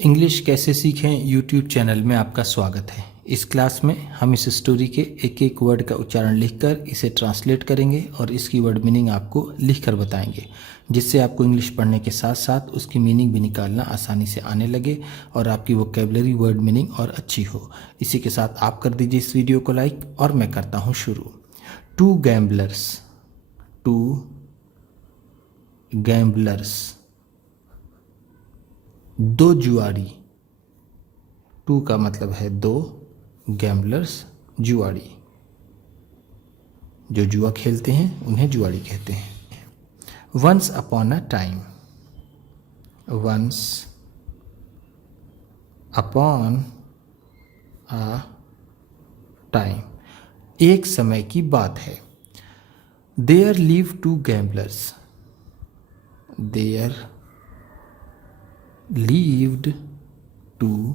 English कैसे सीखें YouTube channel में आपका स्वागत है। इस क्लास में हम इस स्टोरी के एक एक वर्ड का उच्चारण लिखकर इसे ट्रांसलेट करेंगे और इसकी वर्ड मीनिंग आपको लिखकर बताएंगे, जिससे आपको इंग्लिश पढ़ने के साथ साथ उसकी मीनिंग भी निकालना आसानी से आने लगे और आपकी वोकैबुलरी वर्ड मीनिंग और अच्छी हो। इसी के साथ आप कर दीजिए इस वीडियो को लाइक और मैं करता हूँ शुरू। टू गैम्बलर्स, दो जुआरी। टू का मतलब है दो, गैम्बलर्स जुआरी, जो जुआ खेलते हैं उन्हें जुआरी कहते हैं। Once upon a time, once upon a time, एक समय की बात है। There live two gamblers, there lived two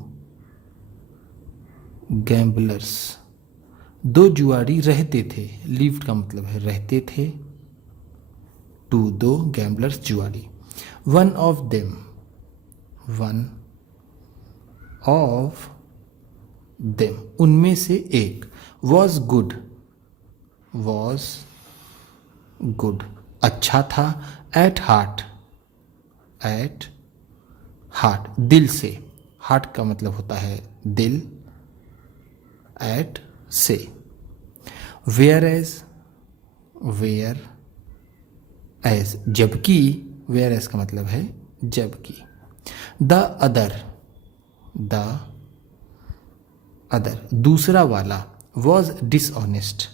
gamblers, दो जुआरी रहते थे। lived का मतलब है रहते थे, टू दो, गैम्बलर्स जुआरी। one of them उनमें से एक। was good, अच्छा था। at हार्ट, दिल से। हार्ट का मतलब होता है दिल, एट से। वेयर एज जबकि, वेयर एज का मतलब है जबकि। द अदर दूसरा वाला। वॉज डिसऑनेस्ट,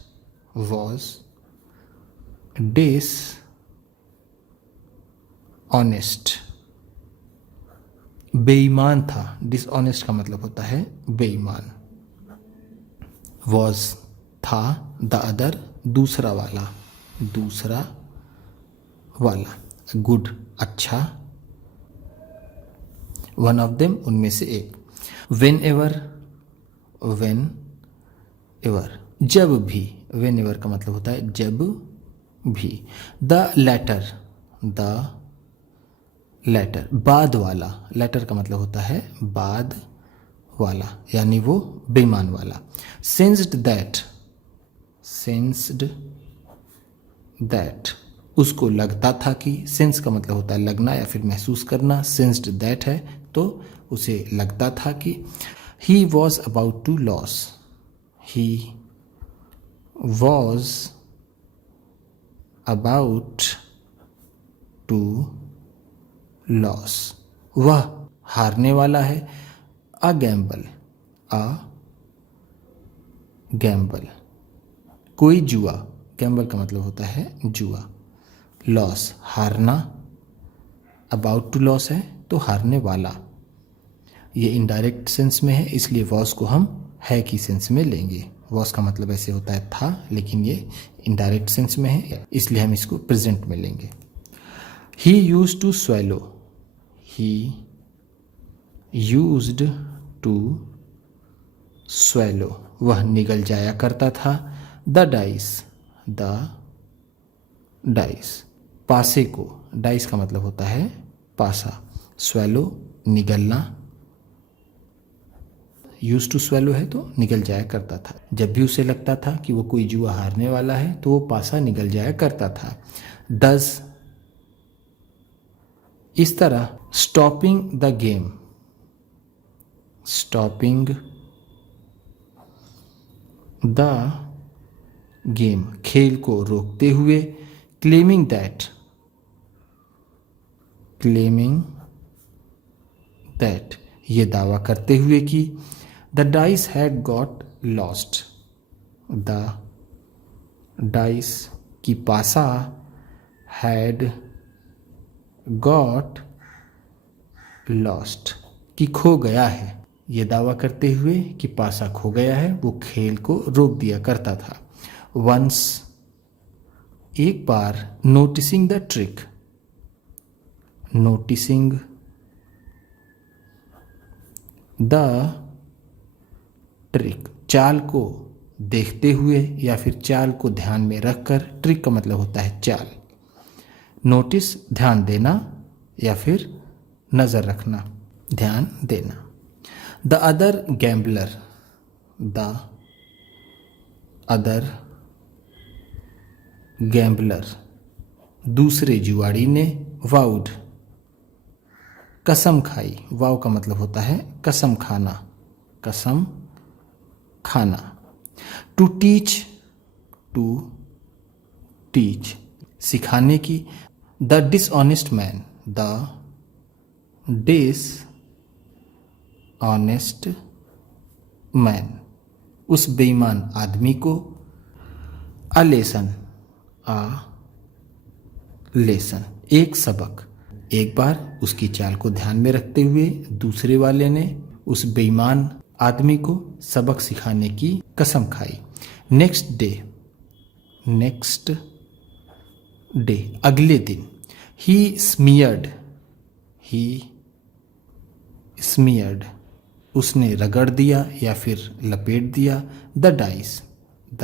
बेईमान था। डिसऑनेस्ट का मतलब होता है बेईमान। वॉज था, द अदर दूसरा वाला। गुड अच्छा। वन ऑफ देम उनमें से एक। वेन एवर जब भी। वेन एवर का मतलब होता है जब भी। द लेटर बाद वाला। लेटर का मतलब होता है बाद वाला, यानी वो बेईमान वाला। सेंस्ड दैट उसको लगता था कि। सेंस का मतलब होता है लगना या फिर महसूस करना। सेंस्ड दैट है तो उसे लगता था कि। He was about to loss, वह हारने वाला है। अ गैम्बल कोई जुआ। गैम्बल का मतलब होता है जुआ। लॉस हारना, अबाउट टू लॉस है तो हारने वाला। ये इनडायरेक्ट सेंस में है, इसलिए वॉज को हम है की सेंस में लेंगे। वॉज का मतलब ऐसे होता है था, लेकिन ये इनडायरेक्ट सेंस में है, इसलिए हम इसको प्रेजेंट में लेंगे। He used to swallow, वह निगल जाया करता था। द डाइस पासे को। डाइस का मतलब होता है पासा। swallow निगलना। यूज टू swallow है तो निगल जाया करता था। जब भी उसे लगता था कि वो कोई जुआ हारने वाला है तो वो पासा निगल जाया करता था। Does इस तरह। स्टॉपिंग द गेम खेल को रोकते हुए। क्लेमिंग दैट ये दावा करते हुए कि। The dice had got lost, the dice की पासा हैड गॉट लॉस्ट कि खो गया है। ये दावा करते हुए कि पासा खो गया है वो खेल को रोक दिया करता था। वंस एक बार। नोटिसिंग द ट्रिक चाल को देखते हुए या फिर चाल को ध्यान में रखकर। ट्रिक का मतलब होता है चाल। नोटिस ध्यान देना या फिर नज़र रखना। ध्यान देना। The other gambler, the other gambler, दूसरे जुआड़ी ने, वाउड, कसम खाई, वाव का मतलब होता है कसम खाना, कसम खाना। टू टीच, टू टीच, सिखाने की। The dishonest man, the dishonest man, उस बेईमान आदमी को। अ लेसन, अ लेसन, एक सबक। एक बार उसकी चाल को ध्यान में रखते हुए दूसरे वाले ने उस बेईमान आदमी को सबक सिखाने की कसम खाई। नेक्स्ट डे, नेक्स्ट डे, अगले दिन। ही स्मियर्ड, ही स्मियर्ड, उसने रगड़ दिया या फिर लपेट दिया। द डाइस, द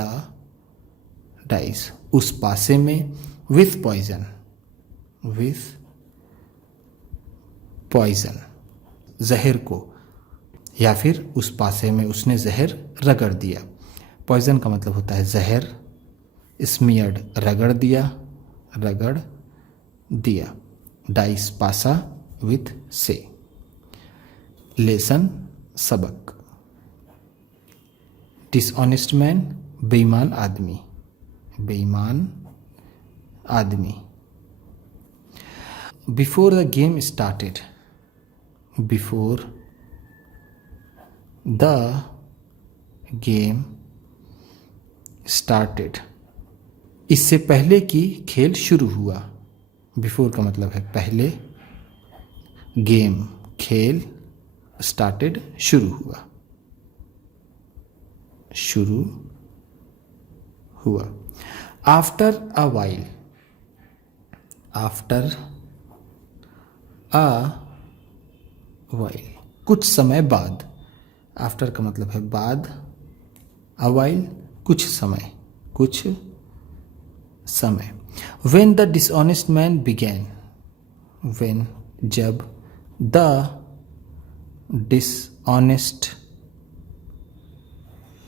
डाइस, उस पासे में। विथ पॉइजन, विथ पॉइजन, जहर को, या फिर उस पासे में उसने जहर रगड़ दिया। पॉइजन का मतलब होता है जहर, स्मियर्ड रगड़ दिया, रगड़ दिया। डाइस पासा, विथ से। लेसन सबक। डिसऑनेस्ट मैन, बेईमान आदमी, बेईमान आदमी। Before the game started, before the game started, इससे पहले कि खेल शुरू हुआ। बिफोर का मतलब है पहले, गेम खेल, स्टार्टेड शुरू हुआ, शुरू हुआ। After a while, after a while, कुछ समय बाद। आफ्टर का मतलब है बाद, अ वाइल कुछ समय, कुछ समय। When the dishonest man began, when जब, द डिसऑनेस्ट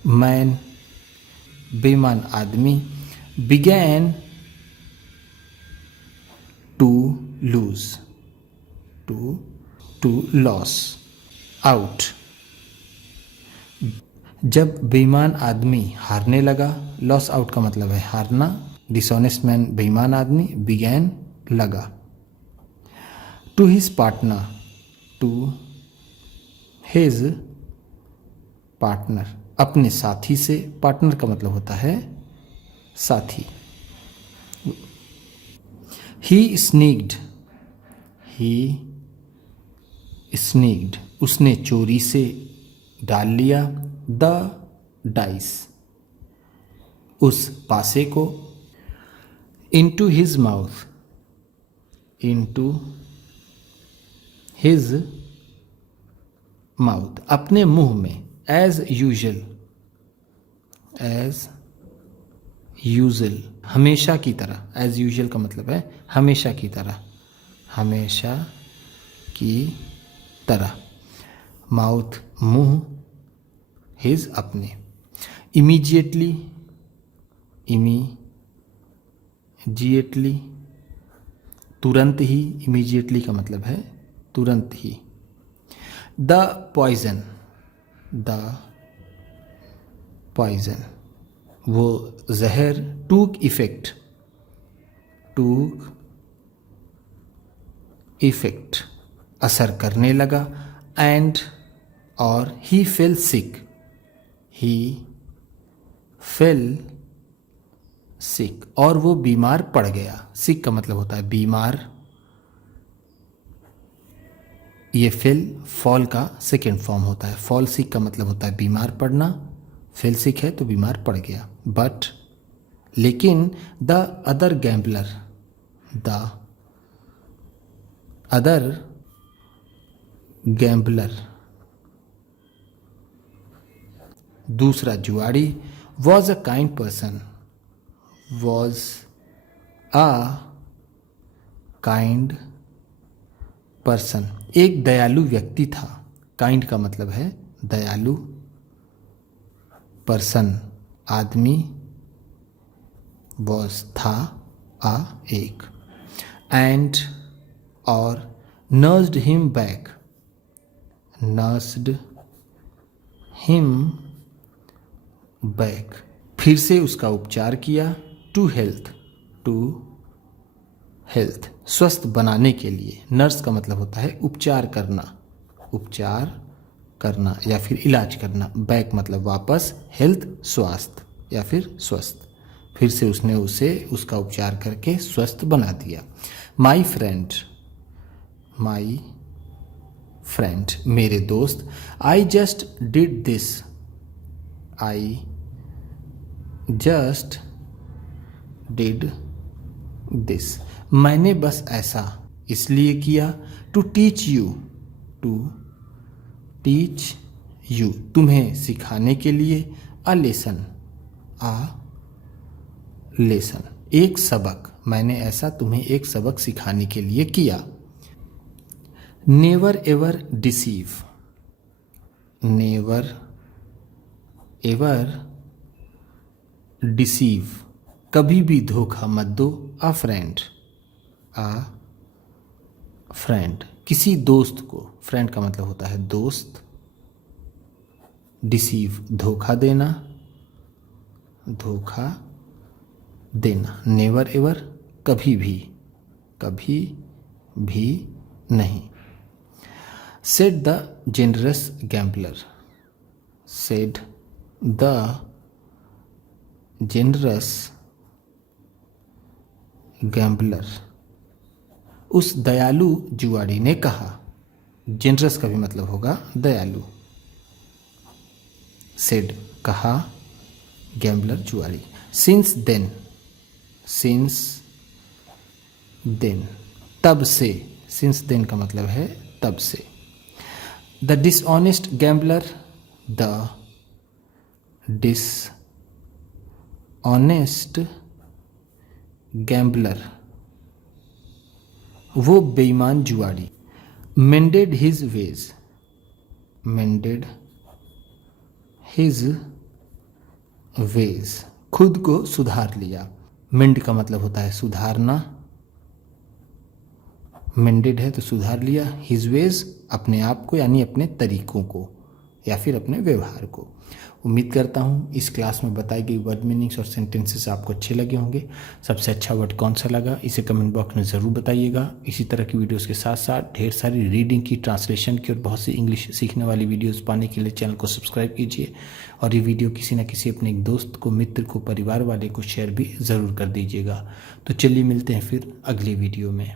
मैन बेईमान आदमी, began to lose, to loss out, जब बेईमान आदमी हारने लगा। लॉस आउट का मतलब है हारना। डिसऑनेस्ट मैन बेईमान आदमी, बिगैन लगा। To his partner, to his partner, अपने साथी से। पार्टनर का मतलब होता है साथी। ही स्नीक्ड, ही स्नीक्ड, उसने चोरी से डाल लिया। द डाइस, उस पासे को। Into his mouth, into his mouth, अपने मुंह में। एज यूजल, एज यूजल, हमेशा की तरह। एज यूजल का मतलब है हमेशा की तरह, हमेशा की तरह। माउथ मुंह, हिज अपने। इमीजिएटली, इमीजिएटली तुरंत ही। इमीजिएटली का मतलब है तुरंत ही। द पॉइजन, द पॉइजन, वो जहर। टूक इफेक्ट, टूक इफेक्ट, असर करने लगा। एंड और ही फेल सिक, ही फेल सिक, और वो बीमार पड़ गया। सिक का मतलब होता है बीमार। ये फेल फॉल का सेकेंड फॉर्म होता है। फॉल सिक का मतलब होता है बीमार पड़ना। फेल सिक है तो बीमार पड़ गया। बट लेकिन the other gambler, the other gambler, दूसरा जुआड़ी। Was a kind person, was a kind person, एक दयालु व्यक्ति था। काइंड का मतलब है दयालु। पर्सन आदमी, वॉज था, एक। एंड और nursed him back, nursed him back, फिर से उसका उपचार किया। टू हेल्थ, टू हेल्थ, स्वस्थ बनाने के लिए। नर्स का मतलब होता है उपचार करना, उपचार करना या फिर इलाज करना। बैक मतलब वापस, हेल्थ स्वास्थ्य या फिर स्वस्थ। फिर से उसने उसे उसका उपचार करके स्वस्थ बना दिया। माई फ्रेंड, माई फ्रेंड मेरे दोस्त। I just did this, I just did this, मैंने बस ऐसा इसलिए किया। To teach you, to teach you, तुम्हें सिखाने के लिए। अ लेसन, आ लेसन, एक सबक, मैंने ऐसा तुम्हें एक सबक सिखाने के लिए किया। Never ever deceive, never ever deceive, कभी भी धोखा मत दो। अ फ्रेंड, अ फ्रेंड, किसी दोस्त को। फ्रेंड का मतलब होता है दोस्त। डिसीव धोखा देना, धोखा देना। नेवर एवर कभी भी, कभी भी नहीं। Said the generous gambler, said the generous gambler, उस दयालु जुआड़ी ने कहा। जेनरस का भी मतलब होगा दयालु। सेड कहा, गैम्बलर जुआड़ी। सिंस देन, सिंस देन तब से। सिंस देन का मतलब है तब से। The dishonest gambler, the dishonest gambler, वो बेईमान जुआड़ी। Mended his ways, mended his ways, खुद को सुधार लिया। मेंड का मतलब होता है सुधारना। मेंडेड है तो सुधार लिया। हिज वेज अपने आप को यानी अपने तरीकों को या फिर अपने व्यवहार को। उम्मीद करता हूँ इस क्लास में बताई गई वर्ड मीनिंग्स और सेंटेंसेस आपको अच्छे लगे होंगे। सबसे अच्छा वर्ड कौन सा लगा इसे कमेंट बॉक्स में ज़रूर बताइएगा। इसी तरह की वीडियोस के साथ साथ ढेर सारी रीडिंग की, ट्रांसलेशन की और बहुत सी इंग्लिश सीखने वाली वीडियोस पाने के लिए चैनल को सब्सक्राइब कीजिए। और ये वीडियो किसी न किसी अपने एक दोस्त को, मित्र को, परिवार वाले को शेयर भी ज़रूर कर दीजिएगा। तो चलिए मिलते हैं फिर अगली वीडियो में।